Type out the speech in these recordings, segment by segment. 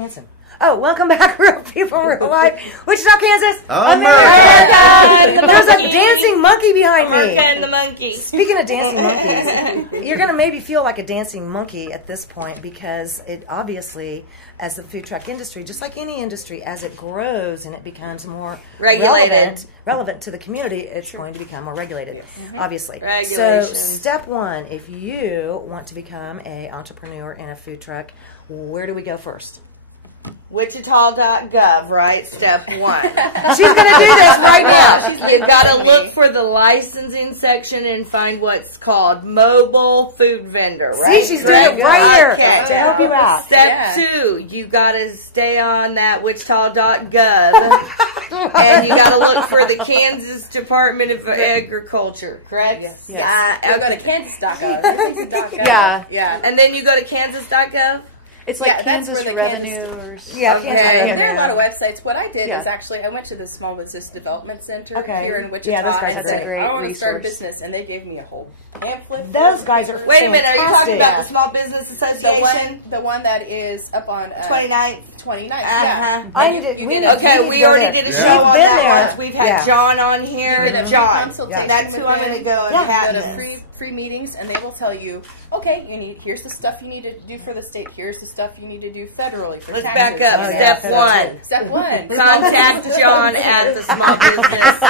Hanson. Oh, welcome back, Real People, Real Life. Wichita, Kansas. America. There's a dancing monkey behind me. America and the monkey. Speaking of dancing monkeys, you're going to maybe feel like a dancing monkey at this point because it obviously, as the food truck industry, just like any industry, as it grows and it becomes more relevant to the community, it's going to become more regulated, obviously. So step one, if you want to become an entrepreneur in a food truck, where do we go first? Wichita.gov, right? Step one. She's going to do this right now. You've got to look for the licensing section and find what's called mobile food vendor, right? See, she's doing it right here to help you out. Step two, you got to stay on that Wichita.gov and you got to look for the Kansas Department of Agriculture, correct? Yes. Yeah. Go to Kansas.gov. Yeah. And then you go to Kansas.gov? It's like Kansas Revenue or something. Yeah, Kansas Revenue. There are a lot of websites. What I did is actually, I went to the Small Business Development Center here in Wichita. Yeah, those guys and are said, great I want to start a resource. business, and they gave me a whole pamphlet. Those guys are Wait a minute, are you talking about the fantastic. Small Business Association? The one that is up on 29th. 29th, yeah. We already did a show on been that there. once. We've had John on here. You get a John. consultation That's who I'm going to go and You have. go to free meetings, and they will tell you, okay, here's the stuff you need to do for the state. Here's the stuff you need to do federally for Let's taxes. back up. Step one. Step one. Contact John at the Small Business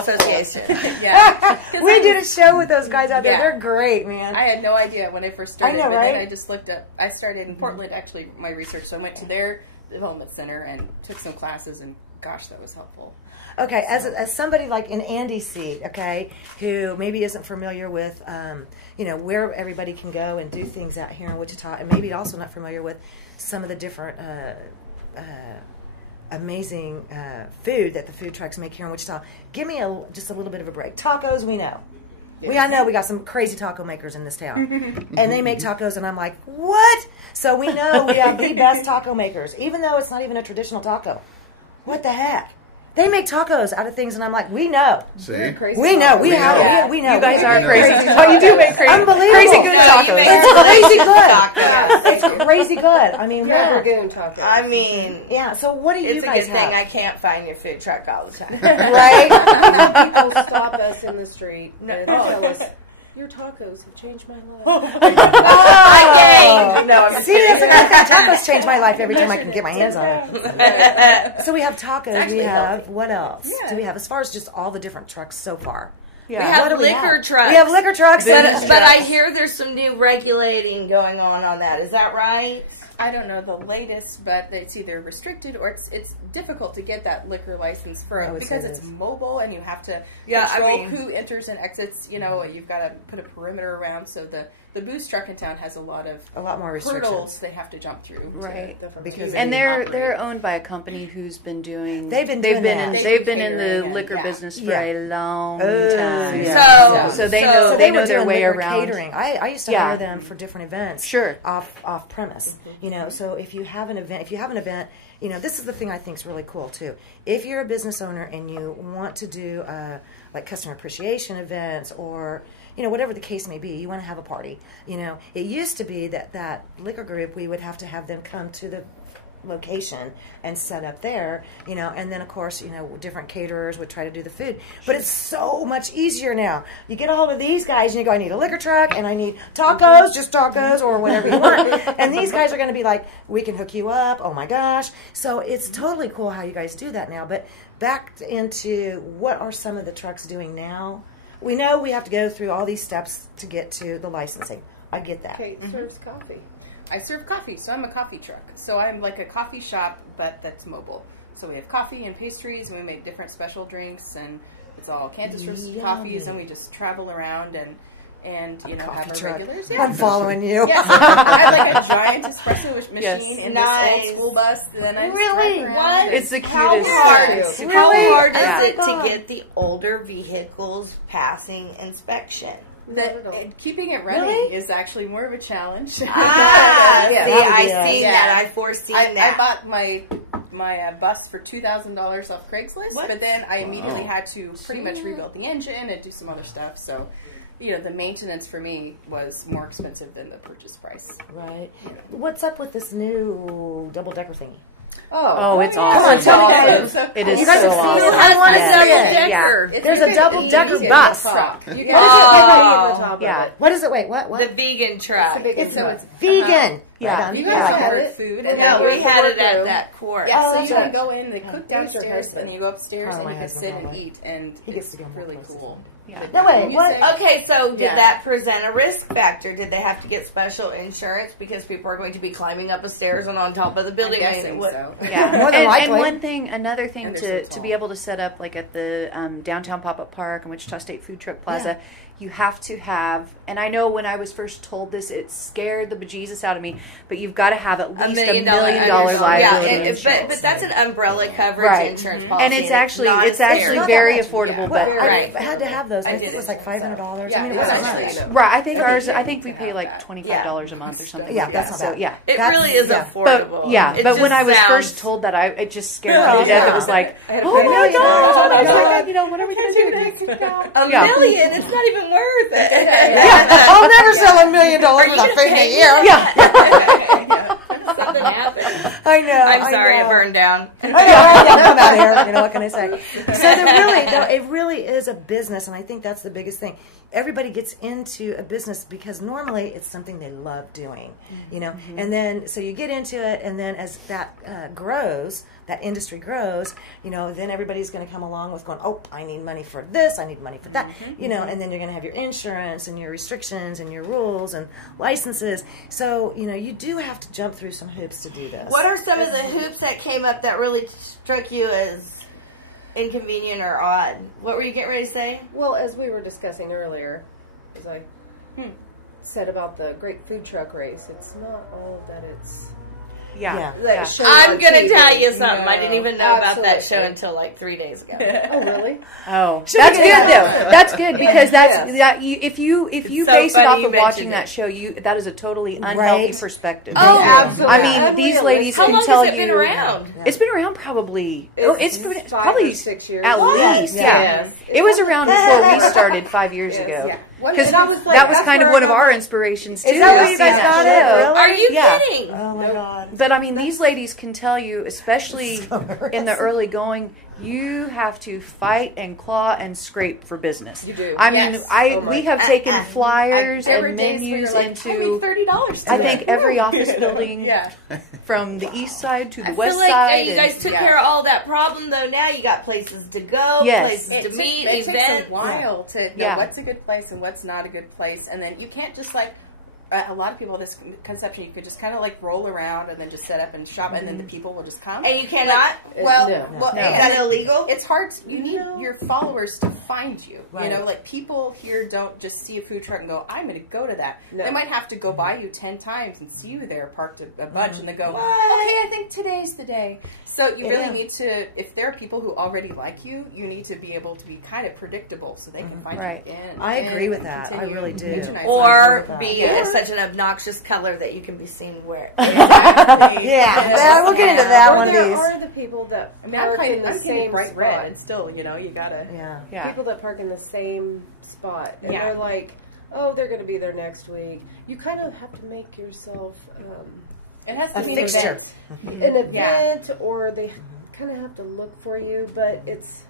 Association. Yeah. We did a show with those guys out there. Yeah. They're great, man. I had no idea when I first started, I know, but right? then I just looked up. I started in Portland, actually, my research. So I went to their development center and took some classes, and gosh, that was helpful. Okay, as somebody like in Andy's seat, okay, who maybe isn't familiar with, where everybody can go and do things out here in Wichita, and maybe also not familiar with some of the different amazing food that the food trucks make here in Wichita, give me just a little bit of a break. Tacos, we know. Yeah. I know we got some crazy taco makers in this town. And they make tacos, and I'm like, what? So we know we have the best taco makers, even though it's not even a traditional taco. What the heck? They make tacos out of things, and I'm like, we know. See? We know. We know. You guys are crazy. Oh, you do make crazy. Unbelievable. Crazy good tacos. It's crazy good. I mean, Ragoon tacos. I mean, yeah. So what do you it's a guys good thing I have? cank find your food truck all the time. Right? People stop us in the street and tell us, your tacos have changed my life. See, that's a good thing. Tacos change my life every time I can get my hands on it. So we have tacos. We have, what else do we have as far as just all the different trucks so far? We have What do liquor trucks. We have liquor trucks. But I hear there's some new regulating going on that. Is that right? I don't know the latest, but it's either restricted or it's difficult to get that liquor license because it's mobile and you have to control who enters and exits. You've got to put a perimeter around, so the booze truck in town has a lot more restrictions hurdles they have to jump through. Right, because they're owned by a company who's been doing. They've been in catering the liquor business for Yeah. a long time. So they know their way around. Catering. I used to hire them for different events. Sure. Off premise. So if you have an event, this is the thing I think is really cool too. If you're a business owner and you want to do like customer appreciation events or whatever the case may be, you want to have a party. It used to be that liquor group, we would have to have them come to the location and set up there, and then of course, different caterers would try to do the food. But it's so much easier now. You get a hold of these guys and you go, I need a liquor truck and I need tacos, just tacos or whatever you want. And these guys are going to be like, we can hook you up. Oh my gosh. So it's totally cool how you guys do that now. But back into what are some of the trucks doing now? We know we have to go through all these steps to get to the licensing. I get that. Kate serves coffee. I serve coffee, so I'm a coffee truck. So I'm like a coffee shop, but that's mobile. So we have coffee and pastries, and we make different special drinks, and it's all Kansas roasted coffees, and we just travel around and have our regulars. Yeah. I'm following you. Yeah, so I have like a giant espresso machine in this old school bus, and then I just drive around. What? It's the How cutest. hard is it to get the older vehicles passing inspection? Keeping it running is actually more of a challenge. I seen that. I foreseen that. I bought my bus for $2,000 off Craigslist, but then I immediately had to pretty much rebuild the engine and do some other stuff. So the maintenance for me was more expensive than the purchase price. Right. What's up with this new double-decker thingy? Oh, it's Come awesome. on, tell me guys. It is You guys so have seen it? awesome. I want to Yes. see it. Double-decker. Yeah. There's a double-decker Easy bus. on the top. You What guys is it? Wait, at the top of Yeah. it. What is it? Wait, what? The vegan truck. It's So it's it's Vegan. Yeah. Right on. you Yeah. guys Had ordered it. food, No, and No, then we you had it at workroom. that court. Yeah, so Oh, you okay. can go in, they cook Who's your downstairs, husband? and you go upstairs Probably and my you can husband, sit and probably. eat, and He gets it's to go more really places. cool. Yeah. No, wait, what? Music. Okay, so did Yeah. that present a risk factor? Did they have to get special insurance because people are going to be climbing up the stairs and on top of the building? I'm I mean, guessing what- so. Yeah, More than and likely. one thing, another thing And to there's some be able to set up, like at the downtown pop-up park and Wichita State Food Truck Plaza, you have to have, and I know when I was first told this, it scared the bejesus out of me, but you've got to have at least $1 million liability Yeah, insurance. but that's an umbrella coverage Right. insurance policy, And it's actually scary. not very that much. affordable, Well, but Right. I had to have those. I, I think it was did like $500. Yeah, I mean, it yeah, wasn't actually, much. no. right, I think That'd be ours, I great think we to pay have like that. $25 a month or something. Yeah, like that's that. not So bad. yeah. It That's- really is yeah. affordable. But yeah, It but just when I was sounds- first told that, it just scared Yeah. me to death. Yeah. It was like, I had a oh my $1 million. god! I was God. like, what are we gonna do next? $1 Yeah. million, it's not even worth it. I'll never sell $1 million without paying a year. Yeah. Something happened. I know. I'm sorry, I it know. burned down. I know, right? Come out here. You know, what can I say? So it really is a business, and I think that's the biggest thing. Everybody gets into a business because normally it's something they love doing, you know. And then so you get into it, and then as that grows, that industry grows, you know, then everybody's going to come along with going, oh, I need money for this, I need money for that, you know, and then you're going to have your insurance and your restrictions and your rules and licenses. So you know, you do have to jump through some hoops to do this. What are some of the hoops that came up that really struck you as inconvenient or odd? What were you getting ready to say? Well, as we were discussing earlier, as I said about the great food truck race, it's not all that it's. Yeah. That shows I'm on going to TV. tell you something. No, I didn't even know about that show absolutely. until like 3 days ago. Oh, really? Oh, that's good though. That's good because that's Yes. that. If you so base it funny off you of watching mentioned that it. show, that is a totally unhealthy Right. perspective. Oh, absolutely. I mean, these ladies How can long tell has it you. been around? It's been around probably. It's It's 5 probably or 6 years. at Yes. least. Yes. Yeah, it was around before we started 5 years Yes. ago. Yeah. Because And I was like, that was that's kind of where one I of got- our inspirations too. Is that where was you seeing guys that got show. it? Really? Are you Yeah. kidding? Oh my God. But I mean, these ladies can tell you, especially in the early going, you have to fight and claw and scrape for business. You do. I mean, Yes. Oh my. we have taken flyers There were and days where menus you're like, into. $30 I think every office building Yeah. from the east side to the I west feel like side. you and- guys took care of all that problem, though. Now you got places to go, Yes. places to meet, it takes events. a while to know Yeah. what's a good place and what's not a good place, and then you can't just like a lot of people have this conception you could just kind of like roll around and then just set up and shop, and then the people will just come. And you cannot? Well, No. well, No. Is and that illegal? it's hard. You need your followers to find you. Right. You know, like people here don't just see a food truck and go, "I'm going to go to that." No. They might have to go by you 10 times and see you there parked a bunch, and they go, What? "Okay, I think today's the day." So you really Yeah. need to, if there are people who already like you, you need to be able to be kind of predictable so they can find Right. you again. I agree and with that. I continue really to do. patronize Or that. be Yeah. such an obnoxious color that you can be seen where. them. Exactly. Yeah, we'll get into that Or one of there these. are the people that I mean, I'm park kind in of the I'm same bright spot. red, and still, you know, you gotta. Yeah. Yeah. People that park in the same spot, and Yeah. they're like, "Oh, they're going to be there next week." You kind of have to make yourself It has A to be fixture. An event. an event, Yeah. or they kind of have to look for you. But it's,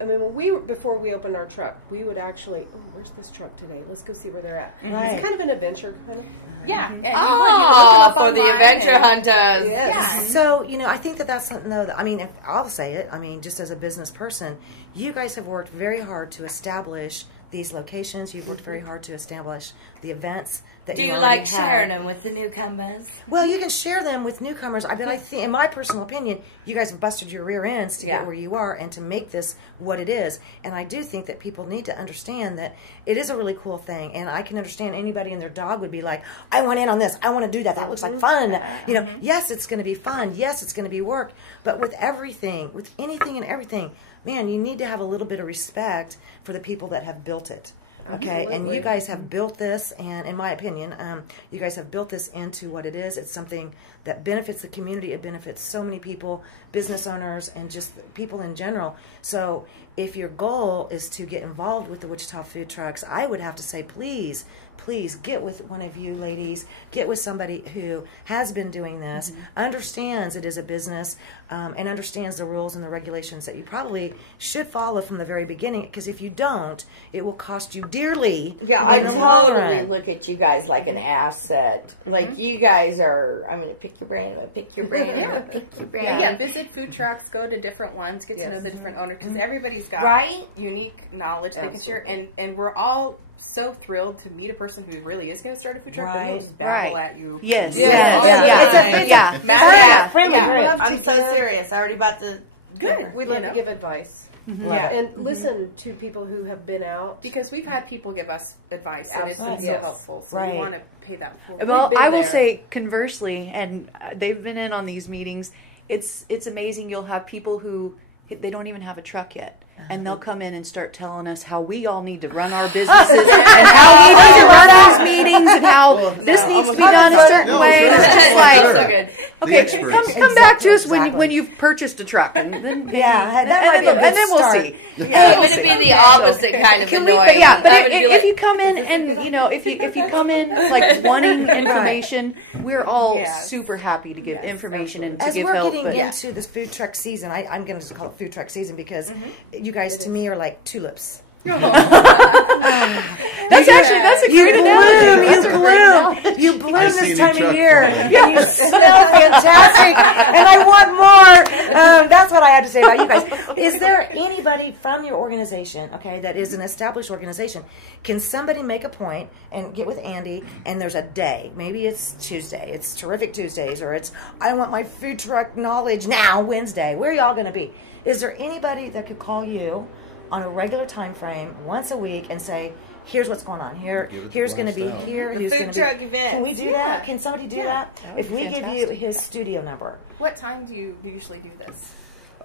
I mean, before we opened our truck, we would actually, oh, where's this truck today? Let's go see where they're at. Right. It's kind of an adventure, kind of. Yeah. And Oh, for the adventure hunters. Yes. So, you know, I think that that's something, though, that, I mean, if I'll say it, I mean, just as a business person, you guys have worked very hard to establish these locations. You've worked very hard to establish the events that Do you you already like have. sharing them with the newcomers? Well, you can share them with newcomers. I think, in my personal opinion, you guys have busted your rear ends to Yeah. get where you are and to make this what it is. And I do think that people need to understand that it is a really cool thing. And I can understand anybody and their dog would be like, I want in on this. I want to do that. That looks like fun. You know, yes, it's going to be fun. Yes, it's going to be work. But with everything, with anything and everything, man, you need to have a little bit of respect for the people that have built it. Okay, and you guys have built this, and in my opinion, you guys have built this into what it is. It's something that benefits the community. It benefits so many people, business owners, and just people in general. So if your goal is to get involved with the Wichita Food Trucks, I would have to say, please get with one of you ladies, get with somebody who has been doing this, understands it is a business, and understands the rules and the regulations that you probably should follow from the very beginning, because if you don't, it will cost you dearly. Yeah, I totally look at you guys like an asset. Like, you guys are, I'm going to pick your brain, I'm going to pick your brain, I'm going to pick your brain. Yeah, visit food trucks, go to different ones, get to know the different owners, because everybody's got unique knowledge they can share, and we're all so thrilled to meet a person who really is going to start a food truck and just babble at you. Yes. I'm so serious. I already bought the good. We love to give advice. And listen to people who have been out, because we've had people give us advice and it's been so helpful. So we want to pay that forward. Well, I will say conversely, and they've been in on these meetings. It's amazing. You'll have people who they don't even have a truck yet. And they'll come in and start telling us how we all need to run our businesses and how we need to run these meetings and how this needs to be done a certain way. And it's just like, okay, come back to us when you've purchased a truck, and then and then we'll see. Yeah, it would be the opposite kind of annoying. But if you come in and if you come in like wanting information, we're all super happy to give information and to give help. As we're getting into this food truck season, I'm going to just call it food truck season because you guys to me are like tulips. That's a great analogy. You bloom this time of year. You smell fantastic, and I want more. That's what I had to say about you guys. Is there anybody from your organization, that is an established organization? Can somebody make a point and get with Andy, and there's a day, maybe it's Tuesday, it's Terrific Tuesdays, or it's I want my food truck knowledge now, Wednesday. Where are y'all going to be? Is there anybody that could call you on a regular time frame once a week and say, here's what's going on here, here's going to be here, who's going to be event. Can we do that? Can somebody do that? If we give you his studio number. What time do you usually do this?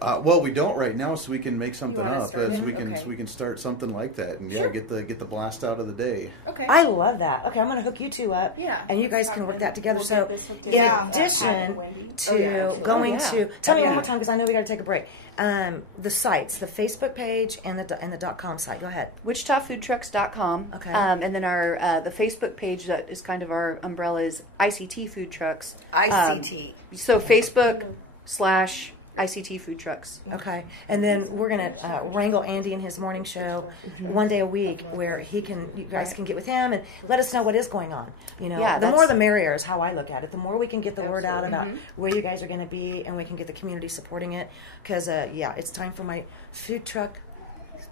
Well, we don't right now, so we can make something up. So we can start something like that, and get the blast out of the day. Okay, I love that. Okay, I'm going to hook you two up, and you guys can work that together. So, in addition to going to, tell me one more time because I know we got to take a break. The sites, the Facebook page and the .com site. Go ahead. WichitaFoodTrucks.com. Okay. And then our the Facebook page that is kind of our umbrella is ICT Food Trucks. ICT. So Facebook/ICT Food Trucks. Okay. And then we're going to wrangle Andy in his morning show one day a week where you guys can get with him and let us know what is going on. The more the merrier is how I look at it. The more we can get the word out about where you guys are going to be, and we can get the community supporting it. Because, it's time for my food truck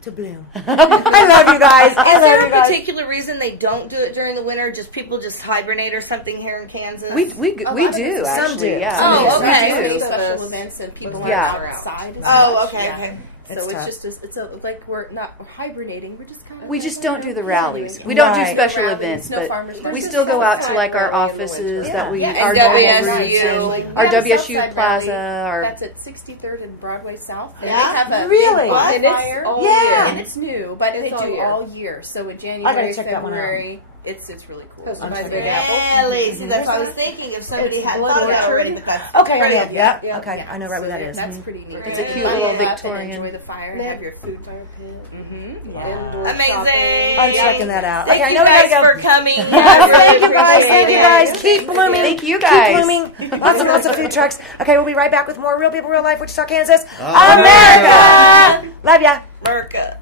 to bloom. I love you guys. Is there a particular reason they don't do it during the winter? Just people just hibernate or something here in Kansas? We do actually. Some do. Yeah. Oh, okay. We do special events and people are outside. Okay. So it's like we're not hibernating. We're just kind of. We just don't do the rallies. We don't do special events, but we still go out to like our offices that we our WSU, our WSU Plaza. That's at 63rd and Broadway South. And Yeah, they have a really, big bonfire. and it's new, but they do all year. So in January, February. It's really cool. Really? See, that's what I was thinking. If somebody had thought about already, but that's okay. Okay, I know right where that is. That's pretty neat. It's a cute little Victorian. Enjoy the fire and have your food fire pit. Amazing. I'm checking that out. Thank I you know guys we gotta go. for coming. Thank you guys. Thank you guys. Keep blooming. Thank you guys. Keep blooming. Lots and lots of food trucks. Okay, we'll be right back with more Real People, Real Life, Wichita, Kansas. America. Love ya. America.